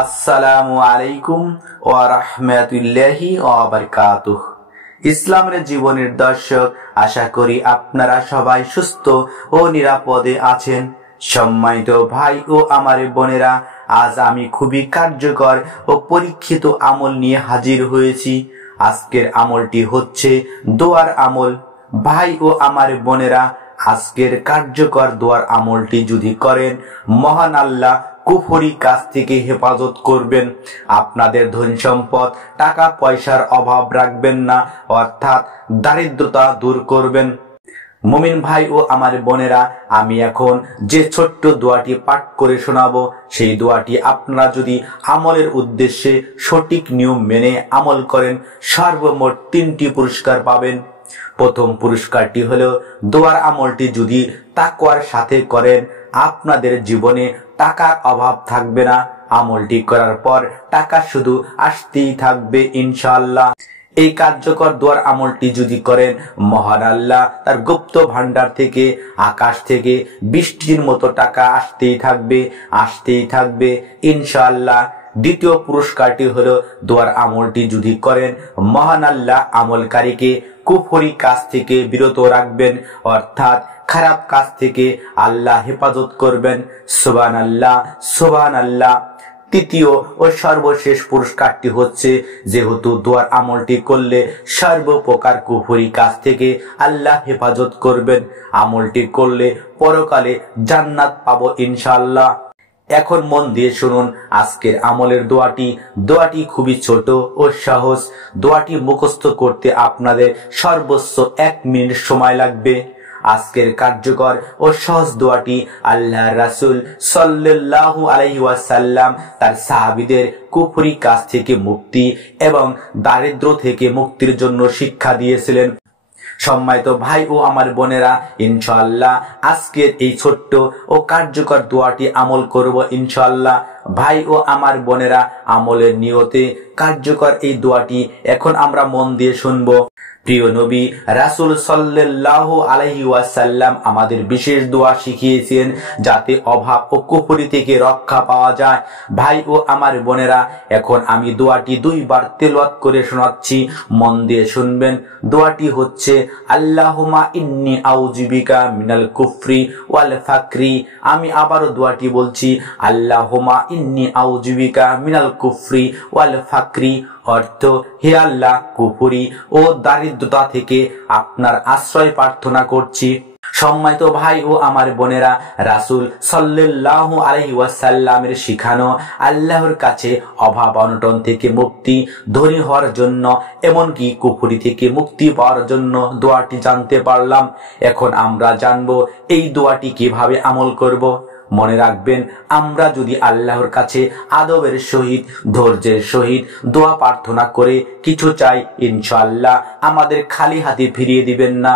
আসসালামু আলাইকুম ওয়া রাহমাতুল্লাহি ওয়া বারাকাতুহু। ইসলামের জীবনের দর্শক, আশা করি আপনারা সবাই সুস্থ ও নিরাপদে আছেন। সম্মানিত ভাই ও আমার বোনেরা, আজ আমি খুবই কার্যকর ও পরীক্ষিত আমল নিয়ে হাজির হয়েছি। আজকের আমলটি হচ্ছে দোয়ার আমল। ভাই ও আমার বোনেরা, আজকের কার্যকর দোয়ার আমলটি যদি করেন, মহান আল্লাহ কুফরি কাজ থেকে হেফাজত করবেন। আপনাদের ধন সম্পদ, টাকা পয়সার অভাব রাখবেন না, অর্থাৎ দারিদ্রতা দূর করবেন। মুমিন ভাই ও আমার বোনেরা, আমি এখন যে ছোট্ট দোয়াটি পাঠ করে শোনাবো, সেই দোয়াটি আপনারা যদি আমলের উদ্দেশ্যে সঠিক নিয়ম মেনে আমল করেন, সর্বমোট 3টি পুরস্কার পাবেন। প্রথম পুরস্কারটি হলো, দোয়ার আমলটি যদি তাকওয়ার সাথে করেন, আপনাদের জীবনে টাকার অভাব থাকবে না। আমলটি করার পর টাকা শুধু আসতেই থাকবে ইনশাআল্লাহ। এই কার্যকর দোয়ার আমলটি যদি করেন, মহান আল্লাহ তার গুপ্ত ভান্ডার থেকে, আকাশ থেকে বৃষ্টির মতো টাকা আসতেই থাকবে ইনশাআল্লাহ। দ্বিতীয় পুরস্কারটি হলো, দোয়ার আমলটি যদি করেন, মহান আল্লাহ আমলকারীকে কুফরি কাজ থেকে বিরত রাখবেন, অর্থাৎ খারাপ কাজ থেকে আল্লাহ হেফাজত করবেন। সুবহানাল্লাহ, সুবহানাল্লাহ। তৃতীয় ও সর্বশেষ পুরস্কারটি হচ্ছে, যেহেতু দোয়ার আমলটি করলে সর্বপ্রকার কুফরি কাজ থেকে আল্লাহ হেফাজত করবেন, আমলটি করলে পরকালে জান্নাত পাবো ইনশাআল্লাহ। এখন মন দিয়ে শুনুন আজকের আমলের দোয়াটি খুবই ছোট ও সহজ। দোয়াটি মুখস্থ করতে আপনাদের সর্বোচ্চ 1 মিনিট সময় লাগবে। আজকের কার্যকর ও সহজ দোয়াটি আল্লাহর রাসূল সাল্লাল্লাহু আলাইহি ওয়াসাল্লাম তার সাহাবীদের কুফরি কাজ থেকে মুক্তি এবং দারিদ্র থেকে মুক্তির জন্য শিক্ষা দিয়েছিলেন। সম্মানিত ভাই ও আমার বোনেরা, ইনশাআল্লাহ আজকের এই ছোট্ট ও কার্যকর দোয়াটি আমল করব ইনশাআল্লাহ। ভাই ও আমার বোনেরা, আমলের নিয়তে কার্যকর এই দোয়াটি এখন আমরা মন দিয়ে শুনবো। প্রিয় নবী রাসূল সাল্লাল্লাহু আলাইহি ওয়াসাল্লাম আমাদের বিশেষ দোয়া শিখিয়েছেন, যাতে অভাব ও কুফরি থেকে রক্ষা পাওয়া যায়। ভাই ও আমার বোনেরা, এখন আমি দোয়াটি 2 বার তেলাওয়াত করে শোনাচ্ছি, মন দিয়ে শুনবেন। দোয়াটি হচ্ছে, আল্লাহুম্মা ইন্নী আউযু বিকা মিনাল কুফরি ওয়াল ফাকরি। আমি আবারও দোয়াটি বলছি, আল্লাহুম্মা ইন্নী আউযু বিকা মিনাল কুফরি ওয়াল ফাকরি। অর্থ, হে আল্লাহ, কুফরি ও দারিদ্রতা থেকে আপনার আশ্রয় প্রার্থনা করছি। সম্মানিত ভাই ও আমার বোনেরা, রাসূল সাল্লাল্লাহু আলাইহি ওয়াসাল্লামের শিখানো আল্লাহর কাছে অভাব অনটন থেকে মুক্তি, ধনী হওয়ার জন্য, এমনকি কুফরি থেকে মুক্তি পাওয়ার জন্য দোয়াটি জানতে পারলাম। এখন আমরা জানবো এই দোয়াটি কিভাবে আমল করব। মনে রাখবেন, আমরা যদি আল্লাহর কাছে আদবের সহিত, ধৈর্যের সহিত দোয়া প্রার্থনা করে কিছু চাই, ইনশাআল্লাহ আমাদের খালি হাতে ফিরিয়ে দিবেন না।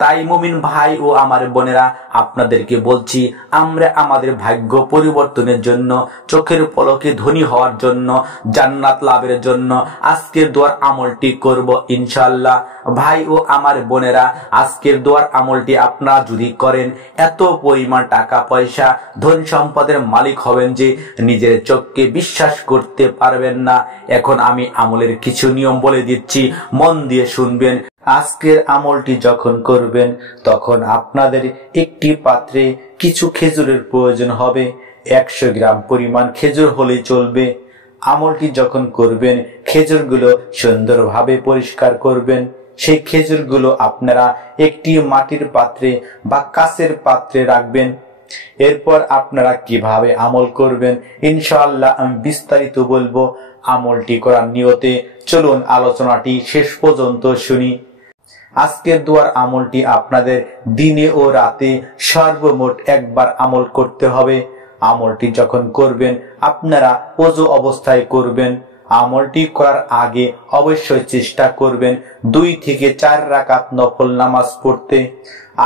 তাই মুমিন ভাই ও আমার বোনেরা, আপনাদেরকে বলছি, আমরা আমাদের ভাগ্য পরিবর্তনের জন্য, চোখের পলকে ধনী হওয়ার জন্য, জান্নাত লাভের জন্য আজকের দোয়ার আমলটি করব ইনশাআল্লাহ। ভাই ও আমার বোনেরা, আজকের দোয়ার আমলটি আপনারা যদি করেন, এত পরিমাণ টাকা পয়সা, ধন সম্পদের মালিক হবেন যে নিজের চোখকে বিশ্বাস করতে পারবেন না। এখন আমি আমলের কিছু নিয়ম বলে দিচ্ছি, মন দিয়ে শুনবেন। আজকের আমলটি যখন করবেন, তখন আপনাদের একটি পাত্রে কিছু খেজুরের প্রয়োজন হবে। 100 গ্রাম পরিমাণ খেজুর হলেই চলবে। আমলটি যখন করবেন, খেজুরগুলো সুন্দরভাবে পরিষ্কার করবেন। সেই খেজুরগুলো আপনারা একটি মাটির পাত্রে বা কাঁচের পাত্রে রাখবেন। এরপর আপনারা কিভাবে আমল করবেন ইনশাআল্লাহ আমি বিস্তারিত বলবো। আমলটি করার নিয়তে চলুন আলোচনাটি শেষ পর্যন্ত শুনি। আজকের দোয়ার আমলটি আপনাদের দিনে ও রাতে সর্বমোট 1 বার আমল করতে হবে। আমলটি যখন করবেন, আপনারা ওযু অবস্থায় করবেন। আমলটি করার আগে অবশ্যই চেষ্টা করবেন 2 থেকে 4 রাকাত নফল নামাজ পড়তে।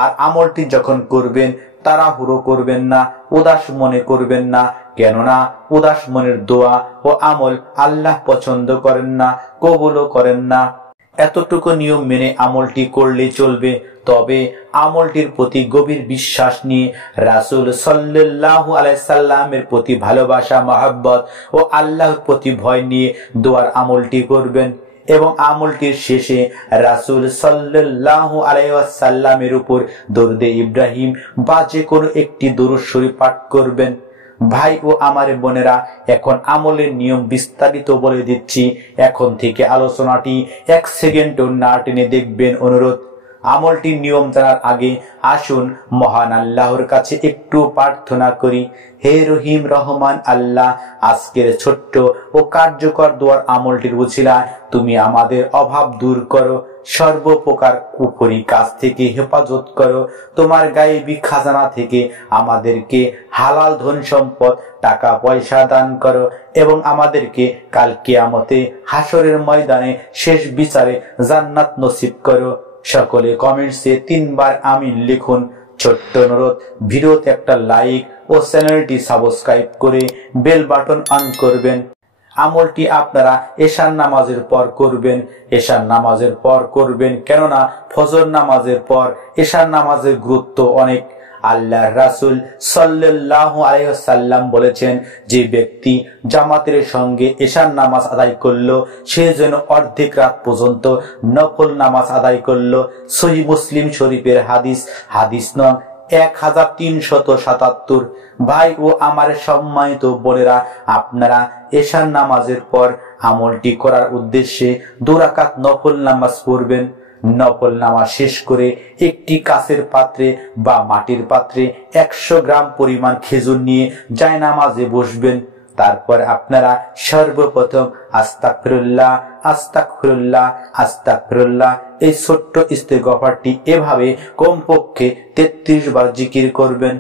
আর আমলটি যখন করবেন, তাড়াহুড়ো করবেন না, উদাস মনে করবেন না, কেননা উদাস মনের দোয়া ও আমল আল্লাহ পছন্দ করেন না, কবুলও করেন না। এতটুকু নিয়ম মেনে আমলটি করলে চলবে। তবে আমলটির প্রতি গভীর বিশ্বাস নিয়ে রাসূল সাল্লাল্লাহু আলাইহি সাল্লামের প্রতি ভালোবাসা, মহব্বত ও আল্লাহর প্রতি ভয় নিয়ে দোয়ার আমলটি করবেন এবং আমলটির শেষে রাসূল সাল্লাল্লাহু আলাইহি ওয়াসাল্লামের উপর দরুদে ইব্রাহিম বা যে কোনো একটি দরুদ শরীফ পাঠ করবেন। ভাই ও আমার বোনেরা, এখন আমলের নিয়ম বিস্তারিত বলে দিচ্ছি। এখন থেকে আলোচনাটি 1 সেকেন্ডও না টেনে দেখবেন অনুরোধ। আমলটির নিয়ম জানার আগে আসুন মহান আল্লাহর কাছে একটু প্রার্থনা করি। হে রহিম রহমান আল্লাহ, আজকের ছোট্ট ও কার্যকর দোয়ার আমলটির উছিলায় তুমি আমাদের অভাব দূর করো, সর্বপ্রকার কুফরি কাজ থেকে হেফাজত করো, তোমার গায়েবী খাজানা থেকে আমাদেরকে হালাল ধন সম্পদ টাকা পয়সা দান করো এবং আমাদেরকে কাল কিয়ামতে হাসরের ময়দানে শেষ বিচারে জান্নাত নসিব করো। সকলে কমেন্টসে 3 বার আমিন লিখুন। ছোট্ট অনুরোধ, ভিডিওতে একটা লাইক ও চ্যানেলটি সাবস্ক্রাইব করে বেল বাটন অন করবেন। আমলটি আপনারা এশার নামাজের পর করবেন। এশার নামাজের পর করবেন, কেননা ফজর নামাজের পর এশার নামাজের গুরুত্ব অনেক। আল্লাহর রাসূল সাল্লাল্লাহু আলাইহি ওয়াসাল্লাম বলেছেন, যে ব্যক্তি জামাতের সঙ্গে এশার নামাজ আদায় করলো সে যেন অর্ধেক রাত পর্যন্ত নফল নামাজ আদায় করলো। সহিহ মুসলিম শরীফের হাদিস নং 1377। ভাই ও আমার সম্মানিত বোনেরা, আপনারা এশার নামাজের পর আমলটি করার উদ্দেশ্যে 2 রাকাত নফল নামাজ পড়বেন। নফল নামাজ শেষ করে একটি কাচের পাত্রে বা মাটির পাত্রে 100 গ্রাম পরিমাণ খেজুর নিয়ে জায়নামাজে বসবেন। তারপর আপনারা সর্বপ্রথম আস্তাগফিরুল্লাহ আস্তাগফিরুল্লাহ আস্তাগফিরুল্লাহ এই ছোট্ট ইস্তেগফারটি এভাবে কমপক্ষে 33 বার জিকির করবেন।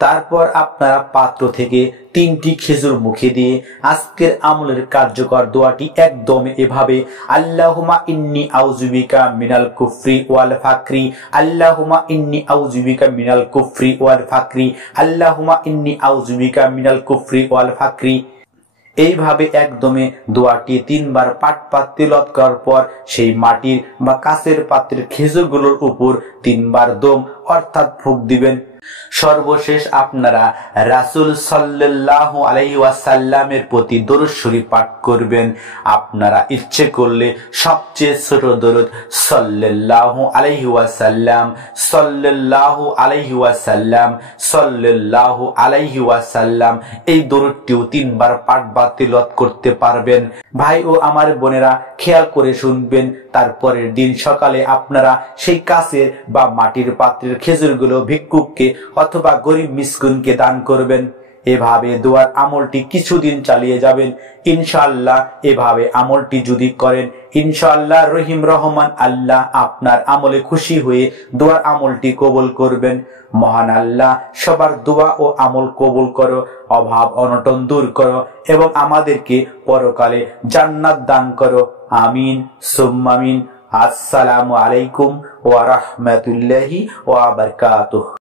তারপর আপনারা পাত্র থেকে 3টি খেজুর মুখে দিয়ে আজকের আমলের কার্যকর দোয়াটি একদম এভাবে, আল্লাহুম্মা ইন্নী আউযু বিকা মিনাল কুফরি ওয়াল ফাকরি, আল্লাহুম্মা ইন্নী আউযু বিকা মিনাল কুফরি ওয়াল ফাকরি, আল্লাহুম্মা ইন্নী আউযু বিকা মিনাল কুফরি ওয়াল ফাকরি। এইভাবে একদমে দোয়াটি 3 বার পাঠ তিলাওয়াত করার পর সেই মাটির বা কাচের পাত্রের খেজুরগুলোর উপর 3 বার দম অর্থাৎ ফুঁক দিবেন। সর্বশেষ আপনারা রাসূল সাল্লাল্লাহু আলাইহি ওয়াসাল্লামের প্রতি দরুদ শরীফ পাঠ করবেন। আপনারা ইচ্ছে করলে সবচেয়ে ছোট দরুদ সাল্লাল্লাহু আলাইহি ওয়াসাল্লাম সাল্লাল্লাহু আলাইহি ওয়াসাল্লাম সাল্লাল্লাহু আলাইহি ওয়াসাল্লাম এই দরুদটিও 3 বার পাঠ বা তিলাওয়াত করতে পারবেন। ভাই ও আমার বোনেরা, খেয়াল করে শুনবেন। তারপরের দিন সকালে আপনারা সেই কাচের বা মাটির পাত্রের খেজুরগুলো ভিক্ষুককে অথবা গরিব মিসকিনকে দান করবেন। এভাবে দোয়ার আমলটি কিছুদিন চালিয়ে যাবেন। ইনশাআল্লাহ এভাবে আমলটি যদি করেন, ইনশাআল্লাহ রহিম রহমান আল্লাহ আপনার আমলে খুশি হয়ে দোয়ার আমলটি কবুল করবেন। মহান আল্লাহ সবার দোয়া ও আমল কবুল করো, অভাব অনটন দূর করো এবং আমাদেরকে পরকালে জান্নাত দান করো। আমিন সুম্মা আমিন। আসসালামু আলাইকুম ওয়া রাহমাতুল্লাহি ওয়া বারাকাতুহু।